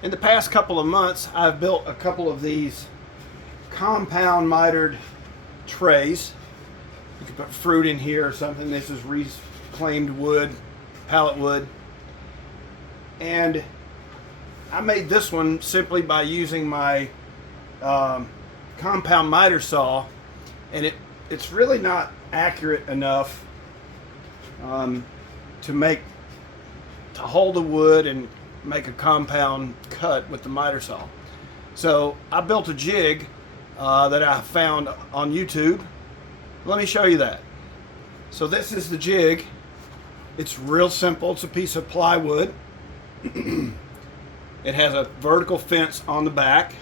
In the past couple of months, I've built a couple of these compound mitered trays. You can put fruit in here or something. This is reclaimed wood, pallet wood. And I made this one simply by using my compound miter saw, and it's really not accurate enough to hold the wood and make a compound cut with the miter saw. So I built a jig that I found on YouTube. Let me show you that. So this is the jig. It's real simple. It's a piece of plywood. It has a vertical fence on the back,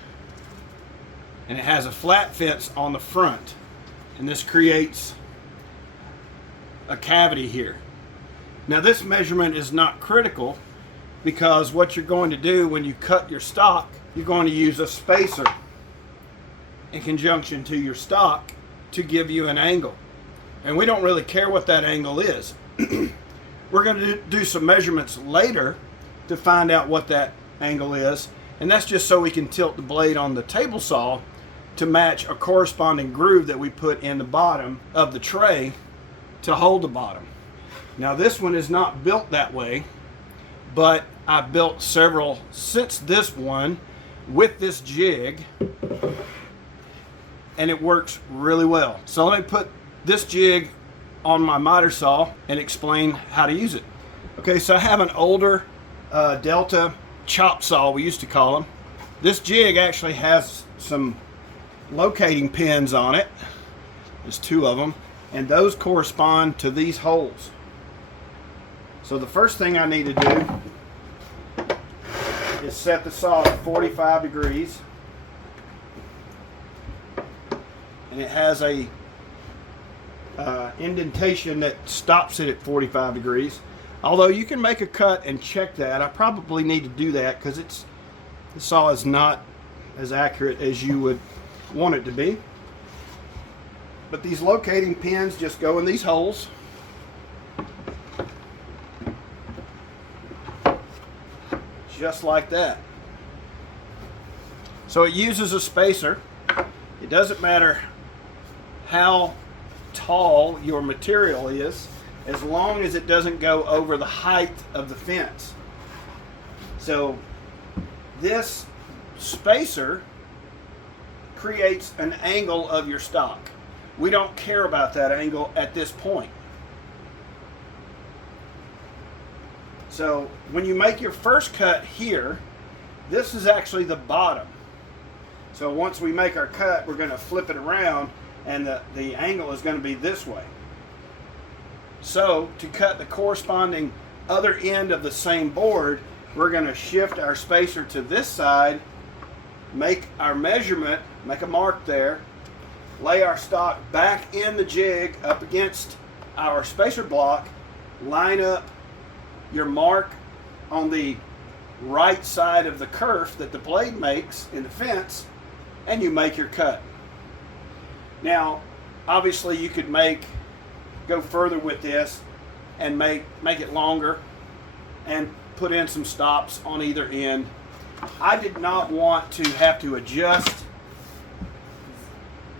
and it has a flat fence on the front, and this creates a cavity here. Now this measurement is not critical, because what you're going to do when you cut your stock, you're going to use a spacer in conjunction to your stock to give you an angle. And we don't really care what that angle is. We're going to do some measurements later to find out what that angle is, and that's just so we can tilt the blade on the table saw to match a corresponding groove that we put in the bottom of the tray to hold the bottom. Now this one is not built that way, but I built several since this one with this jig, and it works really well. So let me put this jig on my miter saw and explain how to use it. Okay, so I have an older Delta chop saw, we used to call them. This jig actually has some locating pins on it. There's two of them, and those correspond to these holes. So the first thing I need to do is set the saw at 45 degrees. And it has a indentation that stops it at 45 degrees. Although you can make a cut and check that. I probably need to do that because the saw is not as accurate as you would want it to be. But these locating pins just go in these holes. Just like that. So it uses a spacer. It doesn't matter how tall your material is, as long as it doesn't go over the height of the fence. So this spacer creates an angle of your stock. We don't care about that angle at this point. So when you make your first cut here, this is actually the bottom. So once we make our cut, we're going to flip it around, and the angle is going to be this way. So to cut the corresponding other end of the same board, we're going to shift our spacer to this side, make our measurement, make a mark there, lay our stock back in the jig up against our spacer block, line up your mark on the right side of the kerf that the blade makes in the fence, and you make your cut. Now obviously you could go further with this and make it longer and put in some stops on either end. I did not want to have to adjust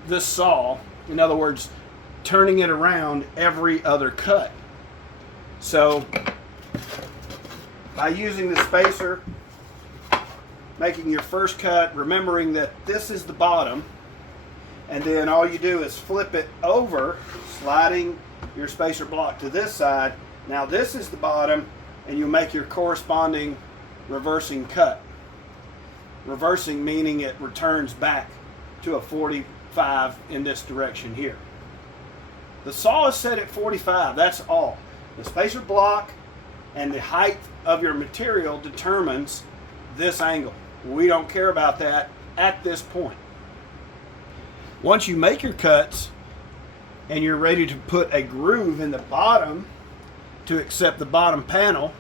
the saw, in other words, turning it around every other cut. So by using the spacer, making your first cut, remembering that this is the bottom, and then all you do is flip it over, sliding your spacer block to this side. Now this is the bottom, and you make your corresponding reversing cut. Reversing meaning it returns back to a 45 in this direction here. The saw is set at 45, that's all. The spacer block and the height of your material determines this angle. We don't care about that at this point. Once you make your cuts and you're ready to put a groove in the bottom to accept the bottom panel,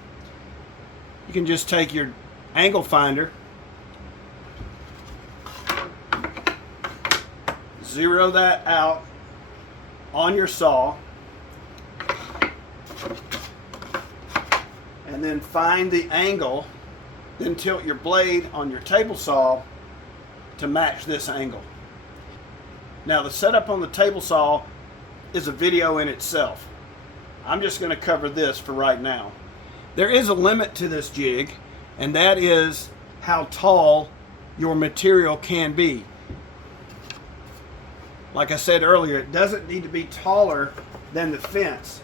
you can just take your angle finder, zero that out on your saw, and then find the angle then tilt your blade on your table saw to match this angle. Now the setup on the table saw is a video in itself. I'm just going to cover this for right now. There is a limit to this jig, and that is how tall your material can be. Like I said earlier, it doesn't need to be taller than the fence.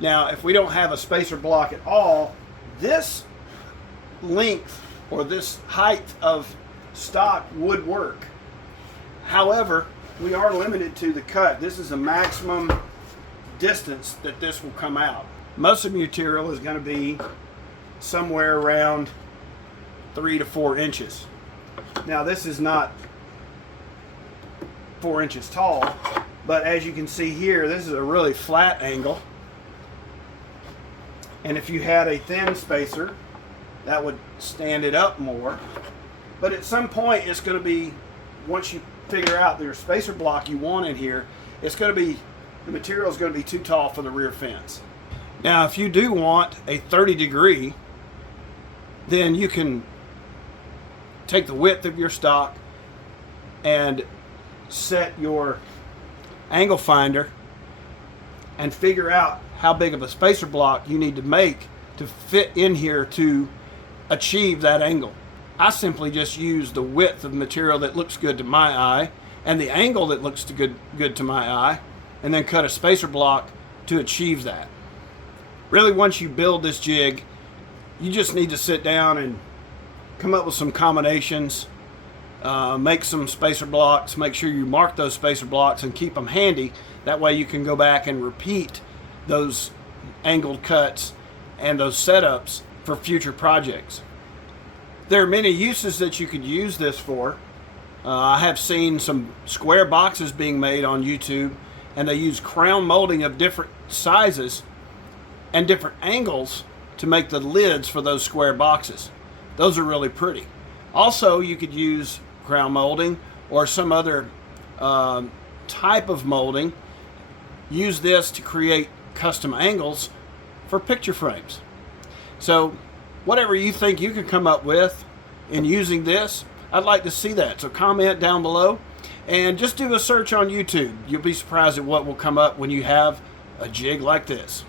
Now, if we don't have a spacer block at all, this length or this height of stock would work. However, we are limited to the cut. This is a maximum distance that this will come out. Most of the material is going to be somewhere around 3 to 4 inches. Now, this is not 4 inches tall, but as you can see here, this is a really flat angle. And if you had a thin spacer, that would stand it up more. But at some point, it's going to be, once you figure out your spacer block you want in here, it's going to be, the material is going to be too tall for the rear fence. Now, if you do want a 30 degree, then you can take the width of your stock and set your angle finder and figure out how big of a spacer block you need to make to fit in here to achieve that angle. I simply just use the width of material that looks good to my eye and the angle that looks good to my eye, and then cut a spacer block to achieve that. Really, once you build this jig, you just need to sit down and come up with some combinations, make some spacer blocks, make sure you mark those spacer blocks and keep them handy. That way you can go back and repeat those angled cuts and those setups for future projects. There are many uses that you could use this for. I have seen some square boxes being made on YouTube, and they use crown molding of different sizes and different angles to make the lids for those square boxes. Those are really pretty. Also, you could use crown molding or some other type of molding. Use this to create custom angles for picture frames. So whatever you think you can come up with in using this, I'd like to see that. So comment down below and just do a search on YouTube. You'll be surprised at what will come up when you have a jig like this.